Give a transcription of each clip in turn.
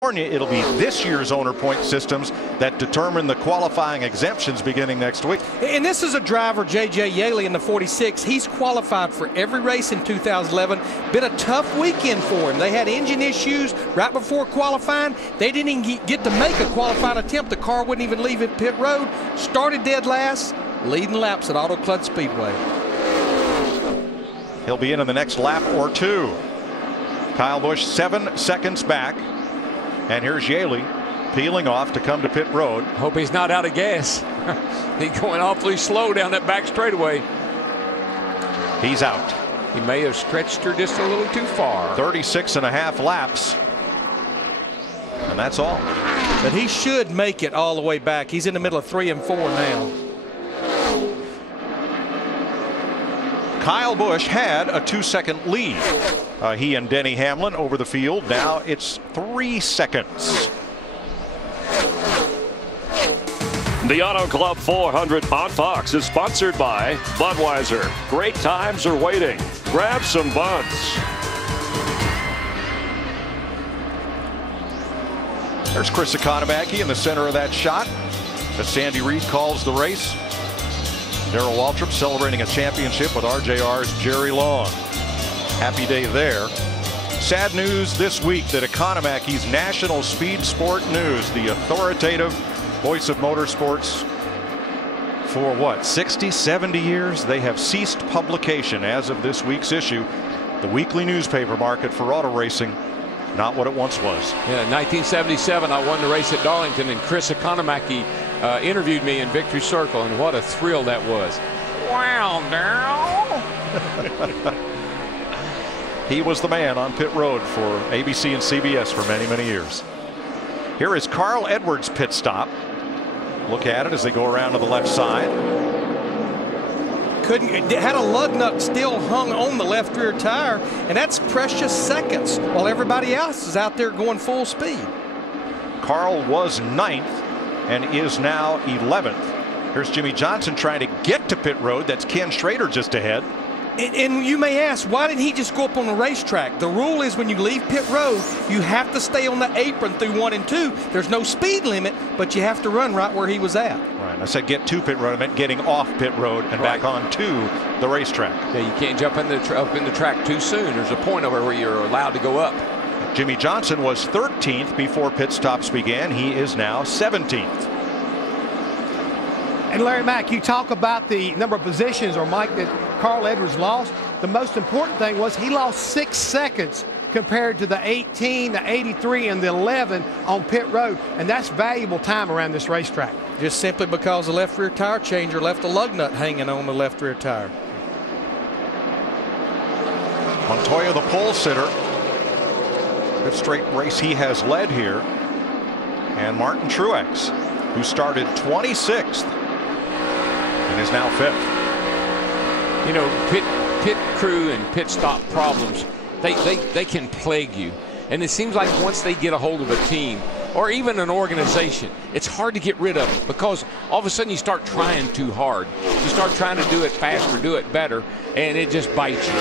It'll be this year's owner point systems that determine the qualifying exemptions beginning next week. And this is a driver, J.J. Yaley, in the 46. He's qualified for every race in 2011. Been a tough weekend for him. They had engine issues right before qualifying. They didn't even get to make a qualifying attempt. The car wouldn't even leave at pit road. Started dead last, leading laps at Auto Club Speedway. He'll be in the next lap or two. Kyle Busch 7 seconds back. And here's Yaley peeling off to come to pit road. Hope he's not out of gas. He's going awfully slow down that back straightaway. He's out. He may have stretched her just a little too far. 36.5 laps. And that's all. But he should make it all the way back. He's in the middle of 3 and 4 now. Kyle Busch had a 2-second lead. He and Denny Hamlin over the field. Now it's 3 seconds. The Auto Club 400 on Fox is sponsored by Budweiser. Great times are waiting. Grab some buns. There's Chris Economaki in the center of that shot as Sandy Reed calls the race. Darrell Waltrip celebrating a championship with RJR's Jerry Long. Happy day there. Sad news this week that Economaki's National Speed Sport News, the authoritative voice of motorsports for what, 60, 70 years, they have ceased publication as of this week's issue. The weekly newspaper market for auto racing, not what it once was. Yeah, 1977, I won the race at Darlington, and Chris Economaki interviewed me in Victory Circle, and what a thrill that was. Wow, Darrell. He was the man on pit road for ABC and CBS for many, many years. Here is Carl Edwards' pit stop. Look at it as they go around to the left side. Had a lug nut still hung on the left rear tire, and that's precious seconds while everybody else is out there going full speed. Carl was 9th and is now 11th. Here's Jimmy Johnson trying to get to pit road. That's Ken Schrader just ahead. And you may ask, why didn't he just go up on the racetrack? The rule is when you leave pit road, you have to stay on the apron through 1 and 2. There's no speed limit, but you have to run right where he was at. Right. I said get to pit road. I meant getting off pit road and back on to the racetrack. Yeah, you can't jump up in the track too soon. There's a point over where you're allowed to go up. Jimmy Johnson was 13th before pit stops began. He is now 17th. And Larry Mack, you talk about the number of positions, or Mike, that Carl Edwards lost. The most important thing was he lost 6 seconds compared to the 18, the 83, and the 11 on pit road. And that's valuable time around this racetrack. Just simply because the left rear tire changer left a lug nut hanging on the left rear tire. Montoya, the pole sitter. Fifth straight race he has led here. And Martin Truex, who started 26th and is now 5th. You know, pit crew and pit stop problems, they can plague you. And it seems like once they get a hold of a team or even an organization, it's hard to get rid of it, because all of a sudden you start trying too hard. You start trying to do it faster, do it better, and it just bites you.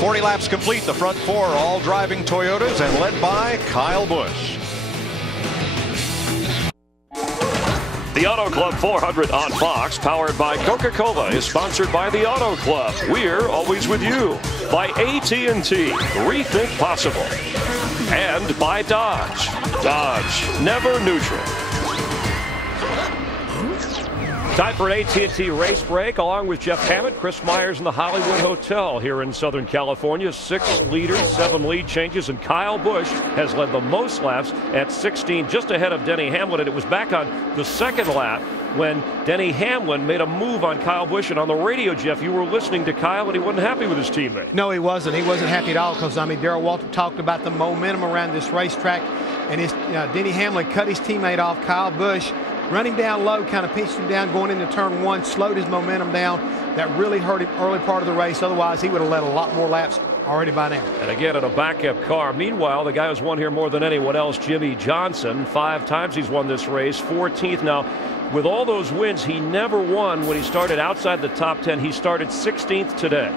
40 laps complete. The front four all driving Toyotas and led by Kyle Busch. The Auto Club 400 on Fox, powered by Coca-Cola, is sponsored by the Auto Club. We're always with you. By AT&T, rethink possible. And by Dodge. Dodge, never neutral. Time for an AT&T race break, along with Jeff Hammett, Chris Myers in the Hollywood Hotel here in Southern California. 6 leaders, 7 lead changes, and Kyle Busch has led the most laps at 16, just ahead of Denny Hamlin. And it was back on the second lap when Denny Hamlin made a move on Kyle Busch. And on the radio, Jeff, you were listening to Kyle, and he wasn't happy with his teammate. No, he wasn't. He wasn't happy at all, because, I mean, Darrell Waltrip talked about the momentum around this racetrack. And Denny Hamlin cut his teammate off. Kyle Busch running down low, kind of pinched him down going into turn 1, slowed his momentum down. That really hurt him early part of the race. Otherwise, he would have led a lot more laps already by now. And again, in a backup car. Meanwhile, the guy who's won here more than anyone else, Jimmy Johnson, 5 times he's won this race, 14th now. With all those wins, he never won when he started outside the top 10. He started 16th today.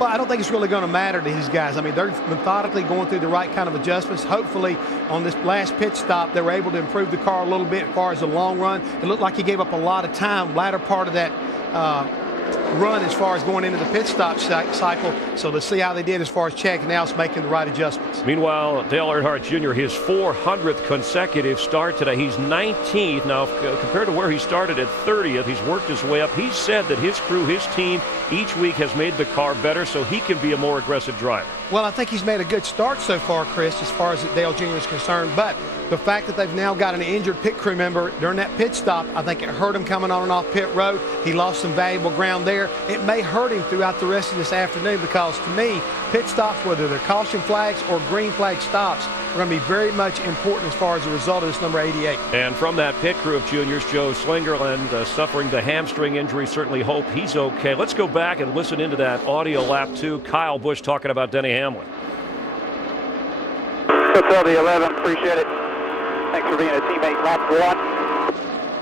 Well, I don't think it's really going to matter to these guys. I mean, they're methodically going through the right kind of adjustments. Hopefully, on this last pit stop, they were able to improve the car a little bit as far as the long run. It looked like he gave up a lot of time, latter part of that run as far as going into the pit stop cycle. So let's see how they did as far as Chad Canals making the right adjustments. Meanwhile, Dale Earnhardt Jr., his 400th consecutive start today. He's 19th. Now, compared to where he started at 30th, he's worked his way up. He said that his crew, his team, each week has made the car better so he can be a more aggressive driver. Well, I think he's made a good start so far, Chris, as far as Dale Jr. is concerned. But the fact that they've now got an injured pit crew member during that pit stop, I think it hurt him coming on and off pit road. He lost some valuable ground there. It may hurt him throughout the rest of this afternoon because, to me, pit stops, whether they're caution flags or green flag stops, are going to be very much important as far as the result of this number 88. And from that pit crew of juniors, Joe Slingerland suffering the hamstring injury. Certainly hope he's okay. Let's go back and listen into that audio lap 2. Kyle Busch talking about Denny Hamlin. Hotel the 11, appreciate it. Thanks for being a teammate. Lap 1.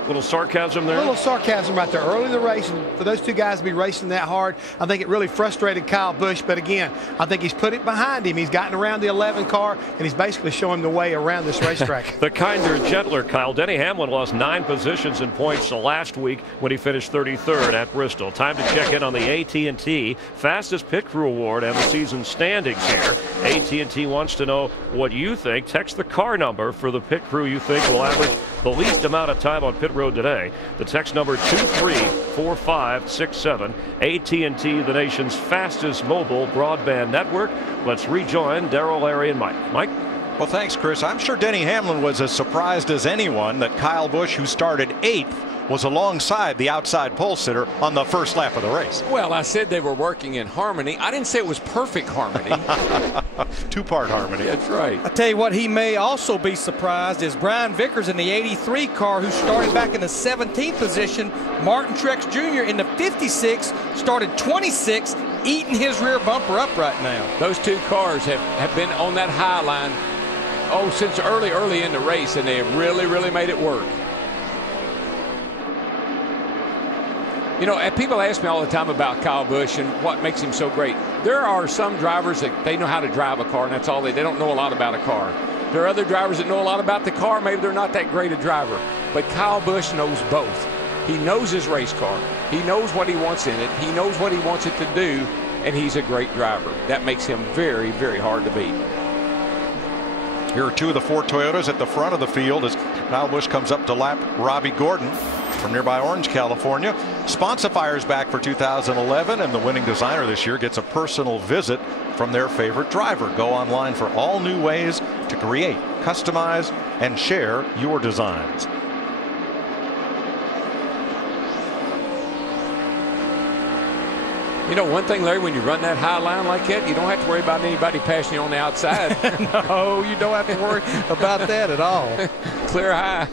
Little sarcasm there. A little sarcasm right there early in the race, and for those two guys to be racing that hard, I think it really frustrated Kyle Busch. But again, I think he's put it behind him. He's gotten around the 11 car, and he's basically showing the way around this racetrack. The kinder, gentler Kyle. Denny Hamlin lost 9 positions in points last week when he finished 33rd at Bristol. Time to check in on the AT&T Fastest Pit Crew Award and the season standings here. AT&T wants to know what you think. Text the car number for the pit crew you think will average the least amount of time on pit road today. The text number 234567. AT&T, the nation's fastest mobile broadband network. Let's rejoin Darrell, Larry, and Mike. Mike? Well, thanks, Chris. I'm sure Denny Hamlin was as surprised as anyone that Kyle Busch, who started 8th, was alongside the outside pole sitter on the first lap of the race. Well, I said they were working in harmony. I didn't say it was perfect harmony. Two-part harmony. That's right. I tell you what, he may also be surprised is Brian Vickers in the 83 car, who started back in the 17th position. Martin Truex Jr. in the 56 started 26th, eating his rear bumper up right now. Those two cars have been on that high line, since early in the race, and they have really made it work. You know, people ask me all the time about Kyle Busch and what makes him so great. There are some drivers that they know how to drive a car, and that's all they don't know a lot about a car. There are other drivers that know a lot about the car. Maybe they're not that great a driver. But Kyle Busch knows both. He knows his race car. He knows what he wants in it. He knows what he wants it to do, and he's a great driver. That makes him very hard to beat. Here are 2 of the 4 Toyotas at the front of the field as Kyle Busch comes up to lap Robbie Gordon from nearby Orange, California. Sponsifiers back for 2011, and the winning designer this year gets a personal visit from their favorite driver. Go online for all new ways to create, customize, and share your designs. You know, one thing, Larry, when you run that high line like that, you don't have to worry about anybody passing you on the outside. No, you don't have to worry about that at all. Clear high.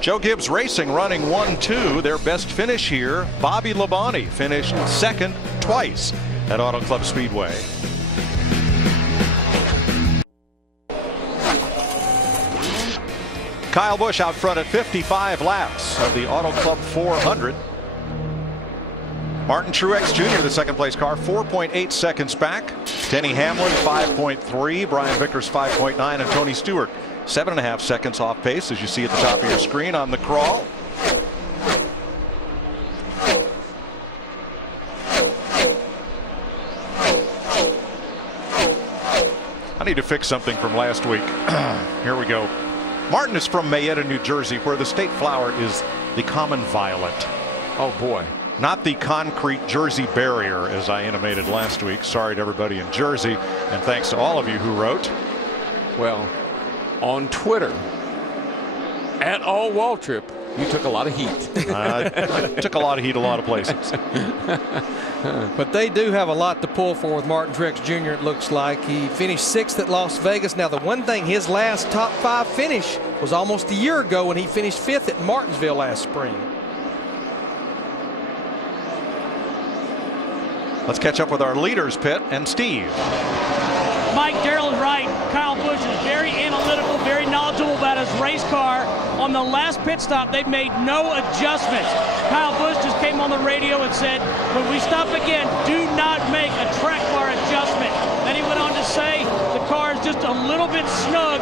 Joe Gibbs Racing running 1-2. Their best finish here. Bobby Labonte finished 2nd twice at Auto Club Speedway. Kyle Busch out front at 55 laps of the Auto Club 400. Martin Truex Jr., the 2nd place car, 4.8 seconds back. Denny Hamlin, 5.3. Brian Vickers, 5.9. And Tony Stewart, 7.5 seconds off pace, as you see at the top of your screen on the crawl. I need to fix something from last week. Here we go. Martin is from Mayetta, New Jersey, where the state flower is the common violet. Oh, boy. Not the concrete Jersey barrier, as I intimated last week. Sorry to everybody in Jersey, and thanks to all of you who wrote. Well, on Twitter, at All Waltrip, you took a lot of heat. I took a lot of heat a lot of places. But they do have a lot to pull for with Martin Truex Jr., it looks like. He finished 6th at Las Vegas. Now, the one thing, his last top 5 finish was almost a year ago when he finished 5th at Martinsville last spring. Let's catch up with our leaders, Pitt and Steve. Mike, Darrell is right. Kyle Busch is very analytical, very knowledgeable about his race car On the last pit stop, they made no adjustments. Kyle Busch just came on the radio and said, when we stop again, do not make a track bar adjustment. Then he went on to say the car is just a little bit snug.